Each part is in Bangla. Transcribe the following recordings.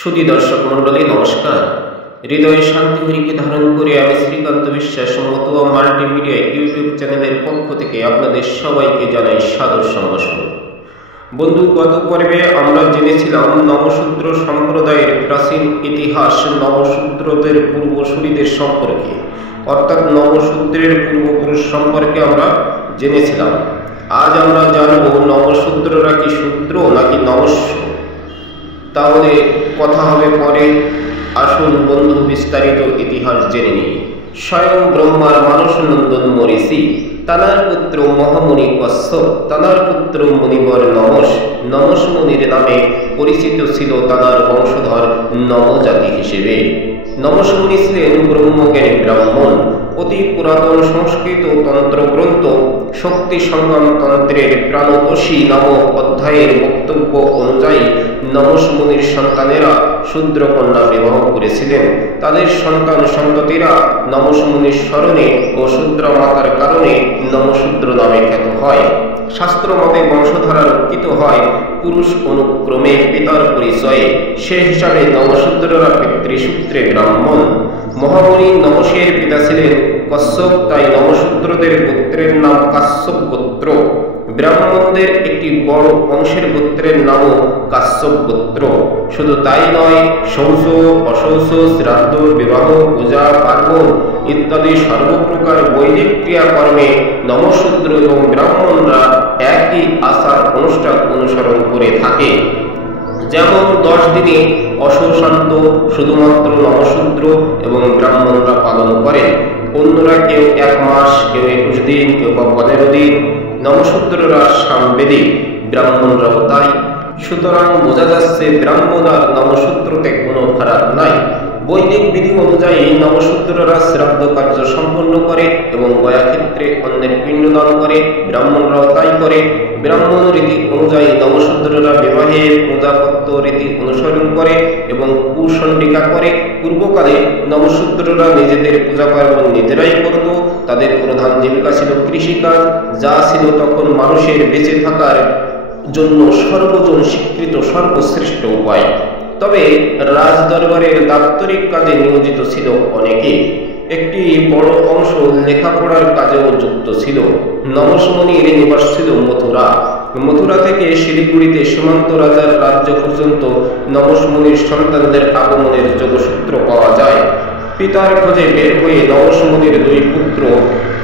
সুধী দর্শক মন্ডলী নমস্কার। হৃদয়ে শান্তি হরিকে ধারণ করে আমি শ্রীকান্ত বিশ্বাস মতুয়া মাল্টিমিডিয়া ইউটিউব চ্যানেলের পক্ষ থেকে আপনাদের সবাইকে জানাই সাদর সম্ভাষণ। বন্ধু, গত পর্বে আমরা জেনেছিলাম নমশূদ্র সম্প্রদায়ের প্রাচীন ইতিহাস, নমশূদ্রদের পূর্বসূরীদের সম্পর্কে, অর্থাৎ নমশূদ্রের পূর্বপুরুষ সম্পর্কে আমরা জেনেছিলাম। আজ আমরা জানব নমশূদ্ররা কি শূদ্র নাকি নমস্য। তাহলে কথা হবে পরে। আসুন বন্ধু, বিস্তারিত ইতিহাস জেনে নিই। স্বয়ং ব্রহ্মার মানস নন্দন মরিষি, তানার পুত্র মহামুনি কশ্যপ, তানার পুত্র মুনিবর নমস। নমস মুনির নামে পরিচিত ছিল তানার বংশধর নমজাতি হিসেবে। নমস মুনি ছিলেন ব্রহ্মজ্ঞানী ব্রাহ্মণ। অতি পুরাতন সংস্কৃত তন্ত্রগ্রন্থ শক্তি সংগ্রাম তন্ত্রের প্রাণতোষী নামক অধ্যায়ের বক্তব্য অনুযায়ী নমস মুনির সন্তানেরা শূদ্র কন্যা বিবাহ করেছিলেন। তাদের সন্তান সন্ততিরা নমস মুনির স্মরণে ও শূদ্র মাতার কারণে নমশূদ্র নামে খ্যাত হয়। শাস্ত্র মতে বংশধারা রক্ষিত হয় পুরুষ অনুক্রমে পিতার পরিচয়ে। সে হিসাবে নমশূদ্ররা পিতৃসূত্রে ব্রাহ্মণ। মহামুনি নমসের পিতা ছিলেন কশ্যপ, তাই নমশূদ্রদের গোত্রের নাম কাশ্যপ গোত্র। ব্রাহ্মণদের একটি বড় অংশের গোত্রের নামও কাশ্যপ গোত্র। শুধু তাই নয়, শৌচ অশৌচ, শ্রাদ্ধ, বিবাহ, পূজা পার্বণ ইত্যাদি সর্বপ্রকার বৈদিক ক্রিয়াকর্মে নমশূদ্র এবং ব্রাহ্মণরা একই আচার অনুষ্ঠান অনুসরণ করে থাকে। যেমন 10 দিনে অশৌচান্ত শুধুমাত্র নমশূদ্র এবং ব্রাহ্মণরা পালন করেন। অন্যরা কেউ 1 মাস, কেউ 21 দিন, কেউ 15 দিন। নমশূদ্ররা সামবেদী, ব্রাহ্মণরাও তাই। সুতরাং বোঝা যাচ্ছে ব্রাহ্মণ আর নমশূদ্রতে কোনো ফারাক নাই। বৈদিক বিধি অনুযায়ী নমশূদ্ররা শ্রাদ্ধ কার্য সম্পন্ন করে এবং গয়াক্ষেত্রে অন্যের পিণ্ডদান করে, ব্রাহ্মণরাও তাই করে। ব্রাহ্মণ রীতি অনুযায়ী নমশূদ্ররা বিবাহে প্রজাপত্য রীতি অনুসরণ করে এবং কুসণ্ডিকা করে। পূর্বকালে নমশূদ্ররা নিজেদের পূজা পার্বণ নিজেরাই করত। তাদের প্রধান জীবিকা ছিল কৃষিকাজ, যা ছিল তখন মানুষের বেঁচে থাকার জন্য সর্বজন স্বীকৃত সর্বশ্রেষ্ঠ উপায়। তবে রাজদরবারের দাপ্তরিক কাজে নিয়োজিত ছিল অনেকে। একটি বড় অংশ লেখাপড়ার কাজেও যুক্ত ছিল। নমস মুনির নিবাস ছিল মথুরা। মথুরা থেকে শিলিগুড়িতে সীমান্ত রাজার রাজ্য পর্যন্ত নমস মুনির সন্তানদের আগমনের যোগসূত্র পাওয়া যায়। পিতার খোঁজে বের হয়ে নমস মুনির 2 পুত্র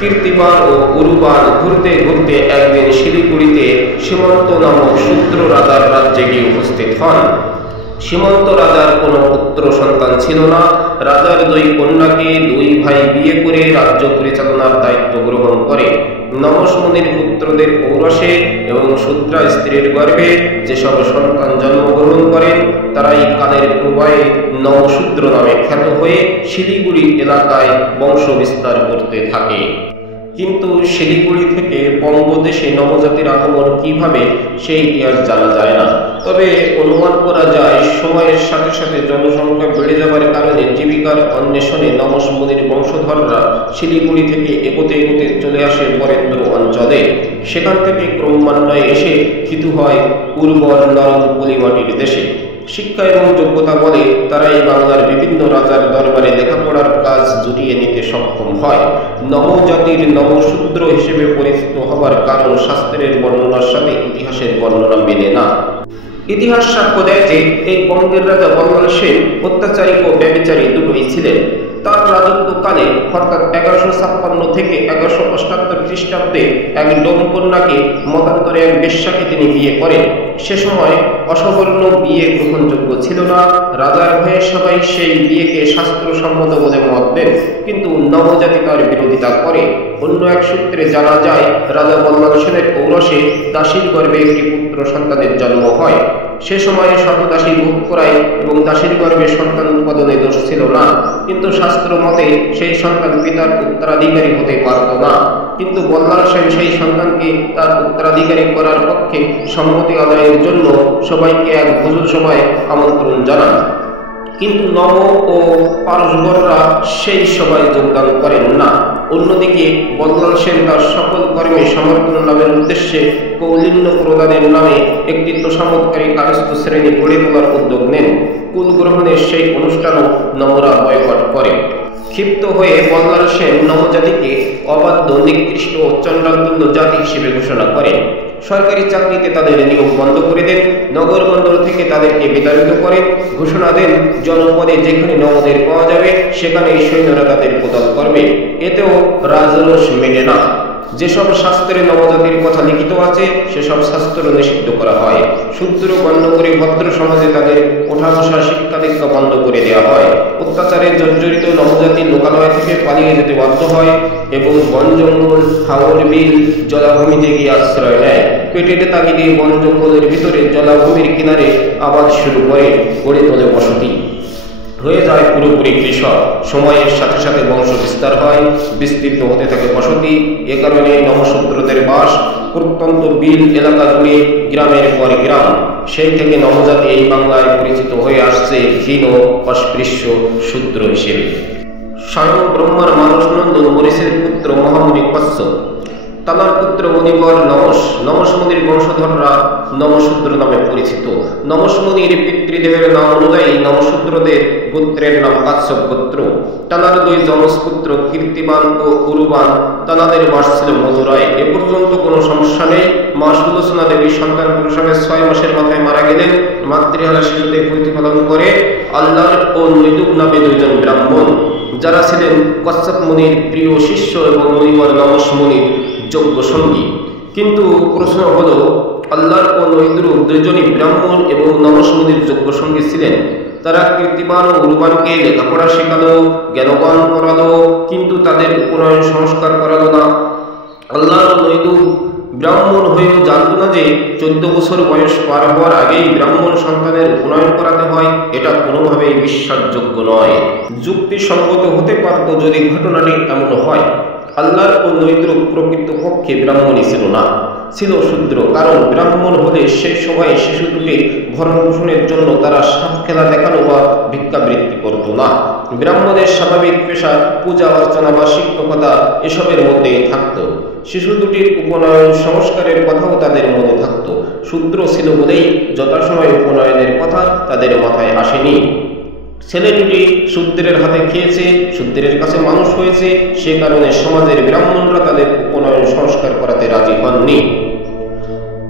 কীর্তিবান ও উরুবান ঘুরতে ঘুরতে একদিন শিলিগুড়িতে সীমান্ত নামক শূদ্র রাজার রাজ্যে গিয়ে উপস্থিত হন। সীমান্ত রাজার কোনো পুত্র সন্তান ছিল না। রাজার 2 কন্যাকে 2 ভাই বিয়ে করে রাজ্য পরিচালনার দায়িত্ব গ্রহণ করে। নমস মুনির পুত্রদের ঔরসে এবং শূদ্রা স্ত্রীর গর্ভে যেসব সন্তান জন্মগ্রহণ করেন তারাই কালের প্রবাহে নমশূদ্র নামে খ্যাত হয়ে শিলিগুড়ি এলাকায় বংশ বিস্তার করতে থাকে। কিন্তু শিলিগুড়ি থেকে বঙ্গদেশে নবজাতির আগমন কিভাবে, সেই ইতিহাস জানা যায় না। তবে অনুমান করা যায় সময়ের সাথে সাথে জনসংখ্যা বেড়ে যাওয়ার কারণে জীবিকার অন্বেষণে নমস মুনির বংশধররা শিলিগুড়ি থেকে এগোতে এগোতে চলে আসে বরেন্দ্র অঞ্চলে। সেখান থেকে ক্রমান্বয়ে এসে থিতু হয় উর্বর নরম পলিমাটির দেশে। শিক্ষা এবং যোগ্যতা বলে তারাই বাংলার বিভিন্ন রাজার দরবারে লেখাপড়ার কাজ জুটিয়ে নিতে সক্ষম হয়। নবজাতির নমশূদ্র হিসেবে পরিচিত হবার কারণ শাস্ত্রের বর্ণনার সাথে ইতিহাসের বর্ণনা মেলে না। ইতিহাস সাক্ষ্য দেয় যে এই বঙ্গের রাজা বল্লাল সেন অত্যাচারী ও ব্যভিচারী দুটোই ছিলেন। তার রাজত্বকালে অর্থাৎ 1156 থেকে 1178 খ্রিস্টাব্দে এক ডোমকন্যাকে মতান্তরে এক বেশ্যাকে তিনি বিয়ে করেন। সে সময় অসবর্ণ বিয়ে গ্রহণযোগ্য ছিল না। রাজার ভয়ে সবাই সেই বিয়েকে শাস্ত্রসম্মত বলে মত দেন, কিন্তু নবজাতি তার বিরোধিতা করে। অন্য এক সূত্রে জানা যায় রাজা বল্লাল সেনের ঔরসে দাসীর গর্ভে একটি পুত্র সন্তানের জন্ম হয়। সে সময়ে শতদাসী ভোগ করায় এবং দাসীর গর্ভে সন্তান উৎপাদনে দোষ ছিল না, কিন্তু শাস্ত্র মতে সেই সন্তান পিতার উত্তরাধিকারী হতে পারত না। কিন্তু বল্লাল সেন সেই সন্তানকে তার উত্তরাধিকারী করার পক্ষে সম্মতি আদায়ের জন্য সবাইকে এক ভোজন সভায় আমন্ত্রণ জানান। কিন্তু নব ও পারস্পররা সেই সভায় যোগদান করেন না। অন্যদিকে বল্লাল সেন তার সকল কর্মে সমর্পণ লাভের উদ্দেশ্যে কৌলিন্য প্রদানের নামে একটি তোষামতকারী কায়স্থ শ্রেণী গড়ে তোলার উদ্যোগ নেন। কুল গ্রহণের সেই অনুষ্ঠানও নবরা বয়কট করে। ক্ষিপ্ত হয়ে বল্লাল সেন নবজাতিকে অবাধ্য, নিকৃষ্ট ও চণ্ডালতুল্য জাতি হিসেবে ঘোষণা করেন। সরকারি চাকরিতে তাদের নিয়োগ বন্ধ করে দেন। নগর বন্দর থেকে তাদেরকে বিতাড়িত করেন। ঘোষণা দেন জনপদে যেখানে নবদের পাওয়া যাবে সেখানেই সৈন্যরা তাদের কোতাল করবে। এতেও রাজরোষ মেটে না। যেসব শাস্ত্রে নবজাতির কথা লিখিত আছে সেসব শাস্ত্র নিষিদ্ধ করা হয়। শূদ্র গণ্য করে ভদ্র সমাজে তাদের ওঠা বসা, শিক্ষা দীক্ষা বন্ধ করে দেওয়া হয়। অত্যাচারে জর্জরিত নবজাতি লোকালয় থেকে পালিয়ে যেতে বাধ্য হয় এবং বন জঙ্গল, হাওর বিল, জলাভূমিতে গিয়ে আশ্রয় নেয়। পেটের তাগিদে বন জঙ্গলের ভিতরে জলাভূমির কিনারে আবাদ শুরু করে, গড়ে তোলে বসতি। হয়ে যায় পুরোপুরি কৃষক। সময়ের সাথে সাথে বংশ বিস্তার হয়, বিস্তৃত হতে থাকে বসতি। এ কারণে নবশূদ্রদের বাস প্রত্যন্ত বিল এলাকা জুড়ে, গ্রামের পর গ্রাম। সেই থেকে নবজাতি এই বাংলায় পরিচিত হয়ে আসছে হীন, অস্পৃশ্য, শূদ্র হিসেবে। স্বয়ং ব্রহ্মার মানসনন্দন মরিচের পুত্র মহামুনি কশ্যপ, তাঁর পুত্র মণিবর নমস, নমস মুনির বংশধররা নমশূদ্র নামে পরিচিত। নমস মুনির পিতৃদেবের নাম অনুযায়ী নমশূদ্রদের গোত্রের নাম কাশ্যপ গোত্র। তাঁর দুই যমজ পুত্র কীর্তিবান ও উরুবান, তাঁদের বাস ছিল মথুরায়। এ পর্যন্ত কোনো সমস্যা নেই। মা সুলোচনা দেবী সন্তান প্রসবের 6 মাসের মাথায় মারা গেলেন। মাতৃহারা শিশুদের প্রতিপালন করে আল্লাহর ও নৈদুক নামে দুইজন ব্রাহ্মণ, যারা ছিলেন কশ্যপ মুনির প্রিয় শিষ্য এবং মণিবর নমস মুনির যোগ্য সঙ্গী। কিন্তু প্রশ্ন হলো, আল্লাহর ও নৈদুক দুইজনই ব্রাহ্মণ এবং নমস মুনির যোগ্য সঙ্গী ছিলেন। তারা কীর্তিবান ও উরুবানকে লেখাপড়া শেখালো, জ্ঞানবান করালো, কিন্তু তাদের উপনয়ন সংস্কার করালো না। আল্লাহর ও নৈদুক ব্রাহ্মণ হয়েও জানত না যে 14 বছর বয়স পার হওয়ার আগেই ব্রাহ্মণ সন্তানের উপনয়ন করাতে হয়। এটা কোনোভাবেই বিশ্বাসযোগ্য নয়। যুক্তিসঙ্গত হতে পারত যদি ঘটনাটি এমন হয়। আল্লাহর ও নৈদুক প্রকৃত পক্ষে ব্রাহ্মণই ছিল না, ছিল শূদ্র। কারণ ব্রাহ্মণ হলে সেই সময়ে শিশু দুটির ভরণ পোষণের জন্য তারা সাপ খেলা দেখানো বা ভিক্ষাবৃত্তি করত না। ব্রাহ্মণের স্বাভাবিক পেশা পূজা অর্চনা বা শিক্ষকতা এসবের মধ্যেই থাকত। শিশু দুটির উপনয়ন সংস্কারের কথাও তাদের মনে থাকত। শূদ্র ছিল বলেই যথাসময় উপনয়নের কথা তাদের মাথায় আসেনি। ছেলে দুটি শূদ্রের হাতে খেয়েছে, শূদ্রের কাছে মানুষ হয়েছে, সে কারণে সমাজের ব্রাহ্মণরা তাদের উপনয়ন সংস্কার করাতে রাজি হননি।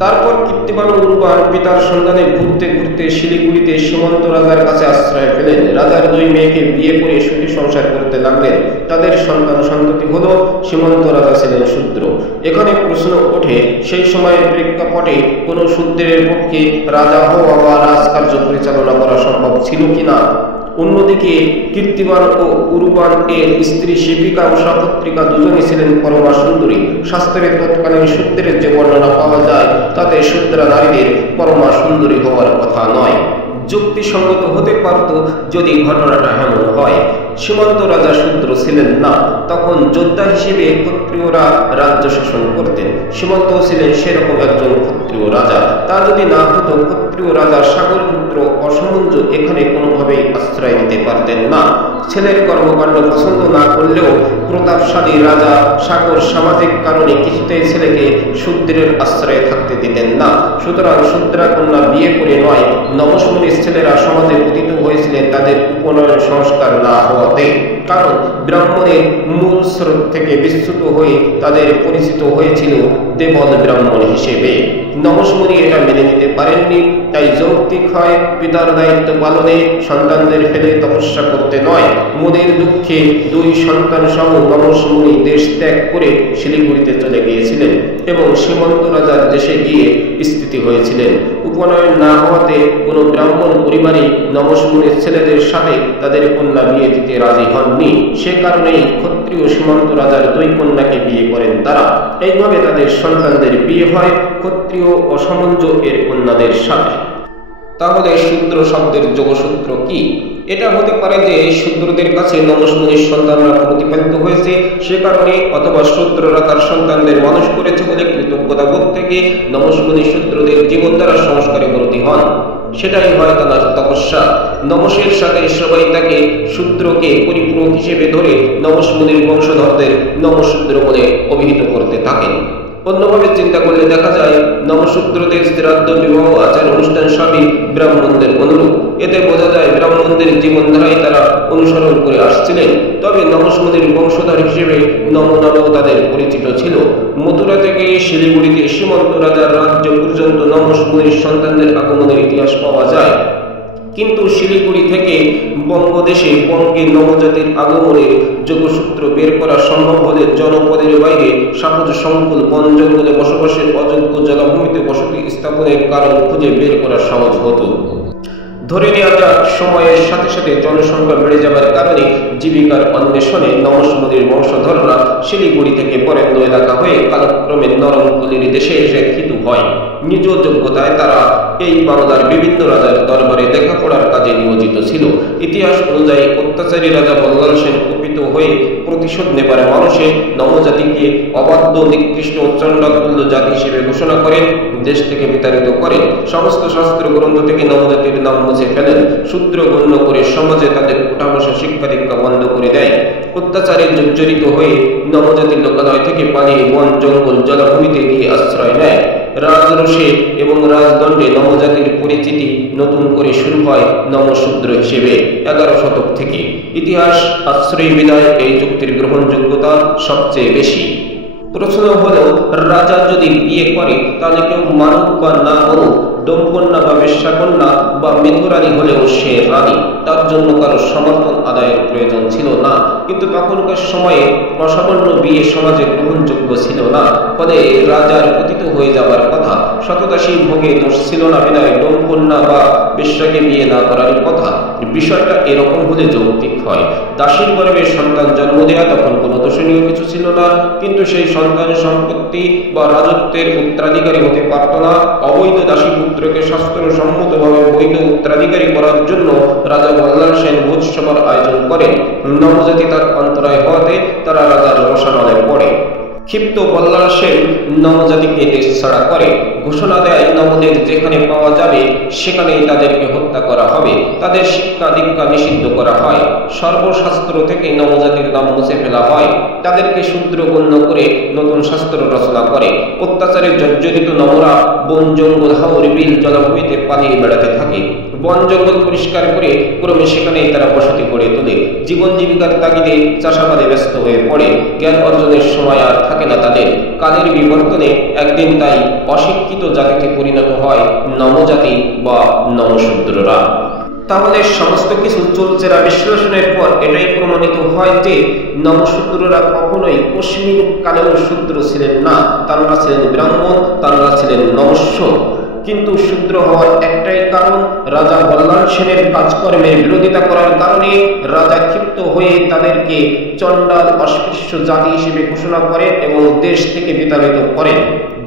তারপর কীর্তিবান ও উরুবান পিতার সন্ধানে ঘুরতে ঘুরতে শিলিগুড়িতে সীমন্ত রাজার কাছে আশ্রয় পেলেন। রাজার 2 মেয়েকে বিয়ে করে সুখী সংসার করতে লাগলেন। তাদের সন্তান সন্ততি হলো। সীমন্ত রাজা ছিলেন শূদ্র। এখানে প্রশ্ন ওঠে, সেই সময়ের প্রেক্ষাপটে কোনো শূদ্রের পক্ষে রাজা হওয়া বা রাজকার্য পরিচালনা করা সম্ভব ছিল কিনা? অন্যদিকে কীর্তিবান ও উরুবান এর স্ত্রী শিপিকা ও সাপত্রিকা দুজনই ছিলেন পরমা সুন্দরী। শাস্ত্রের তৎকালীন শূদ্রের যে বর্ণনা পাওয়া যায় তাতে শূদ্রা নারীদের পরমা সুন্দরী হওয়ার কথা নয়। যুক্তিসঙ্গত হতে পারত যদি ঘটনাটা এমন হয়। সীমন্ত রাজা শূদ্র ছিলেন না, তখন যোদ্ধা হিসেবে ক্ষত্রিয়রা রাজ্য শাসন করতেন। সীমন্ত ছিলেন সেরকম একজন ক্ষত্রিয় রাজা। তা যদি না হতো, ক্ষত্রিয় রাজা সাগরপুত্র অসমঞ্জ এখানে কোনোভাবেই আশ্রয় নিতে পারতেন না। ছেলের কর্মকাণ্ড পছন্দ না করলেও প্রতাপশালী রাজা সাগর সামাজিক কারণে কিছুতেই ছেলেকে শূদ্রের আশ্রয়ে থাকতে দিতেন না। সুতরাং শূদ্রা কন্যা বিয়ে করে নয়, নবসমনির ছেলেরা সমাজে পতিত হয়েছিলেন তাদের উপনয়ন সংস্কার না হওয়াতে। কারণ ব্রাহ্মণের মূল স্রোত থেকে বিচ্যুত হয়ে তাদের পরিচিত হয়েছিল দেবল ব্রাহ্মণ হিসেবে। নবসমনি এটা মেনে নিতে পারেননি। তাই যৌক্তিক হয় পিতার দায়িত্ব পালনে সন্তানদের ফেলে তপস্যা করতে নয়। মনের দুঃখে 2 সন্তান সহ নবসমনি দেশ ত্যাগ করে শিলিগুড়িতে চলে গিয়েছিলেন এবং সীমন্ত রাজার দেশে গিয়ে স্থিতি হয়েছিলেন। উপনয়ন না হওয়াতে কোনো ব্রাহ্মণ পরিবারই নবসমনির ছেলেদের সাথে তাদের কন্যা বিয়ে দিতে রাজি হননি। সে কারণেই ক্ষত্রিয় সীমন্ত রাজার 2 কন্যাকে বিয়ে করেন তারা। এইভাবে তাদের সন্তানদের বিয়ে হয় ক্ষত্রিয় অসমঞ্জ এর কন্যাদের সাথে। তাহলে শূদ্র শব্দের যোগসূত্র কি? এটা হতে পারে যে শূদ্রদের কাছে নমস মুনির সন্তানরা প্রতিপালিত হয়েছে সে কারণে, অথবা শূদ্ররা তার সন্তানদের মানুষ করেছে বলে কৃতজ্ঞতা বোধ থেকে নমস মুনি শূদ্রদের জীবন দ্বারা সংস্কারে ব্রতী হন। সেটাই হয় তার তপস্যা। নমসের সাথে সবাই তাকে শূদ্রকে পরিপূরক হিসেবে ধরে নমস মুনির বংশধরদের নমশূদ্র বলে অভিহিত করতে থাকেন। অন্যভাবে চিন্তা করলে দেখা যায় নমশূদ্রদের শ্রাদ্ধ, বিবাহ, আচার অনুষ্ঠান সবই ব্রাহ্মণদের অনুরূপ। এতে বোঝা যায় ব্রাহ্মণদের জীবনধারায় তারা অনুসরণ করে আসছিলেন। তবে নমস মুনির বংশধর হিসেবে নম নামেও তাদের পরিচিত ছিল। মথুরা থেকে শিলিগুড়িতে সীমন্ত রাজার রাজ্য পর্যন্ত নমস মুনির সন্তানদের আগমনের ইতিহাস পাওয়া যায়। কিন্তু শিলিগুড়ি থেকে বঙ্গদেশে বঙ্গে নবজাতির আগমনের যোগসূত্র বের করা সম্ভব হলে জনপদের বাইরে সহজ সংকুল বন জঙ্গলে বসবাসের অযোগ্য জলাভূমিতে বসতি স্থাপনের কারণ খুঁজে বের করা সহজ হতো। ধরে নেওয়া যাক সময়ের সাথে সাথে জনসংখ্যা বেড়ে যাবার কারণে জীবিকার অন্বেষণে নমস মুনির বংশধররা শিলিগুড়ি থেকে বরেন্দ্র এলাকা হয়ে কালক্রমে নরমপল্লীর দেশে এসে খিতু হয়। নিজ যোগ্যতায় তারা এই বাংলার বিভিন্ন রাজার দরবারে লেখাপড়ার কাজে নিয়োজিত ছিল। ইতিহাস অনুযায়ী অত্যাচারী রাজা বল্লাল সেন কুপিত হয়ে প্রতিশোধ নেবার মানুষে নবজাতিকে অবাধ্য, নিকৃষ্ট, চণ্ডাতুল্য জাতি হিসেবে ঘোষণা করেন, দেশ থেকে বিতাড়িত করেন। সমস্ত শাস্ত্র গ্রন্থ থেকে নবজাতির নাম মুছে ফেলেন, শূদ্র গণ্য করে সমাজে তাদের উঠা বসা শিক্ষা দীক্ষা বন্ধ করে দেয়। অত্যাচারে জর্জরিত হয়ে নবজাতির লোকালয় থেকে পালিয়ে বন জঙ্গল জলাভূমিতে গিয়ে আশ্রয় নেয়। রাজরোষে এবং রাজদণ্ডে নবজাতির পরিচিতি নতুন করে শুরু হয় নমশূদ্র হিসেবে 11 শতক থেকে। ইতিহাস আশ্রয় বিদায় এই যুক্তির গ্রহণযোগ্যতা সবচেয়ে বেশি। প্রশ্ন হলো, রাজা যদি বিয়ে করে তাহলে কেউ মানুক বা না মানুক, ডোমকন্যা বা বেশ্যাকন্যা বা মেথুরানী হলেও সে রানী, তার জন্য কারো সমর্থন আদায়ের প্রয়োজন ছিল না। কিন্তু তখনকার সময়ে অসামান্য বিয়ে সমাজে গ্রহণযোগ্য ছিল না, ফলে রাজার পতিত হয়ে যাবার কথা। শতদাসী ভোগে দোষ ছিল না বিদায় ডোমকন্যা বা বেশ্যাকে বিয়ে না করার কথা। বিষয়টা এরকম হলে যৌক্তিক হয়। দাসীর গর্ভে সন্তান জন্ম দেয়া তখন কোনো দোষণীয় কিছু ছিল না, কিন্তু সেই সন্তান সম্পত্তি বা রাজত্বের উত্তরাধিকারী হতে পারত না। অবৈধ দাসী পুত্রকে শাস্ত্রসম্মতভাবে বৈধ উত্তরাধিকারী করার জন্য রাজা বল্লাল সেন ভোজসভার আয়োজন করেন। নবজাতি তার অন্তরায় হওয়াতে তারা রাজার রোষানলে পড়ে। ক্ষিপ্ত বল্লাল সেন নবজাতিকে দেশ ছাড়া করে, ঘোষণা দেয় নবদের যেখানে পাওয়া যাবে সেখানেই তাদেরকে হত্যা করা হবে। তাদের শিক্ষা দীক্ষা নিষিদ্ধ করা হয়, সর্বশাস্ত্র থেকে নবজাতির নাম মুছে ফেলা হয়, তাদেরকে শূদ্র গণ্য করে নতুন শাস্ত্র রচনা করে। অত্যাচারে জর্জরিত নবরা বন জঙ্গল হাওর বিল জলাভূমিতে পালিয়ে বেড়াতে থাকে। বন জঙ্গল পরিষ্কার করে ক্রমে সেখানেই তারা বসতি গড়ে তোলে। জীবন জীবিকার তাগিদে চাষাবাদে ব্যস্ত হয়ে পড়ে। জ্ঞান অর্জনের সময় আর থাকে না তাদের। কালের বিবর্তনে একদিন তাই অশিক্ষিত জাতিতে পরিণত হয় নবজাতি বা নমশূদ্ররা। তাহলে সমস্ত কিছু চলচেরা বিশ্লেষণের পর এটাই প্রমাণিত হয় যে নমশূদ্ররা কখনোই কশ্মীর কালেও শূদ্র ছিলেন না। তারা ছিলেন ব্রাহ্মণ, তারা ছিলেন নমস্য। কিন্তু শূদ্র হওয়ার একটাই কারণ, রাজা বল্লাল সেনের কাজকর্মের বিরোধিতা করার কারণে রাজা ক্ষিপ্ত হয়ে তাদেরকে চণ্ডাল অস্পৃশ্য জাতি হিসেবে ঘোষণা করেন এবং দেশ থেকে বিতাড়িত করেন।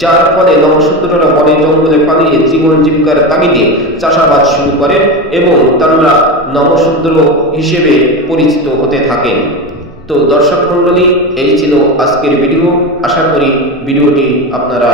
যার ফলে নমশূদ্ররা বনে জঙ্গলে পালিয়ে জীবন জীবিকার তাগিদে চাষাবাদ শুরু করেন এবং তারা নমশূদ্র হিসেবে পরিচিত হতে থাকেন। তো দর্শক মণ্ডলী, এই ছিল আজকের ভিডিও। আশা করি ভিডিওটি আপনারা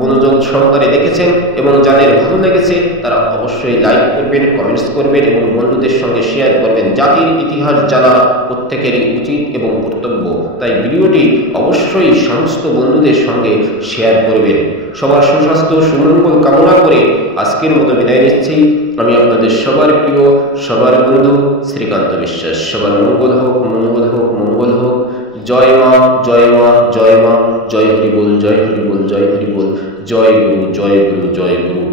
মনোযোগ সহকারে দেখেছেন এবং যাদের ভালো লেগেছে তারা অবশ্যই লাইক করবেন, কমেন্টস করবেন এবং বন্ধুদের সঙ্গে শেয়ার করবেন। জাতির ইতিহাস জানা প্রত্যেকেরই উচিত এবং কর্তব্য, তাই ভিডিওটি অবশ্যই সমস্ত বন্ধুদের সঙ্গে শেয়ার করবেন। সবার সুস্বাস্থ্য সুমঙ্গল কামনা করে আজকের মতো বিদায় নিচ্ছি। আমি আপনাদের সবার প্রিয়, সবার বন্ধু শ্রীকান্ত বিশ্বাস। সবার মঙ্গল হোক, মঙ্গল হোক, মঙ্গল হোক। জয় মা, জয় মা, জয় মা। জয় হরি বল, জয় হরি বল, জয় হরি বল। জয় গুরু, জয় গুরু, জয় গুরু।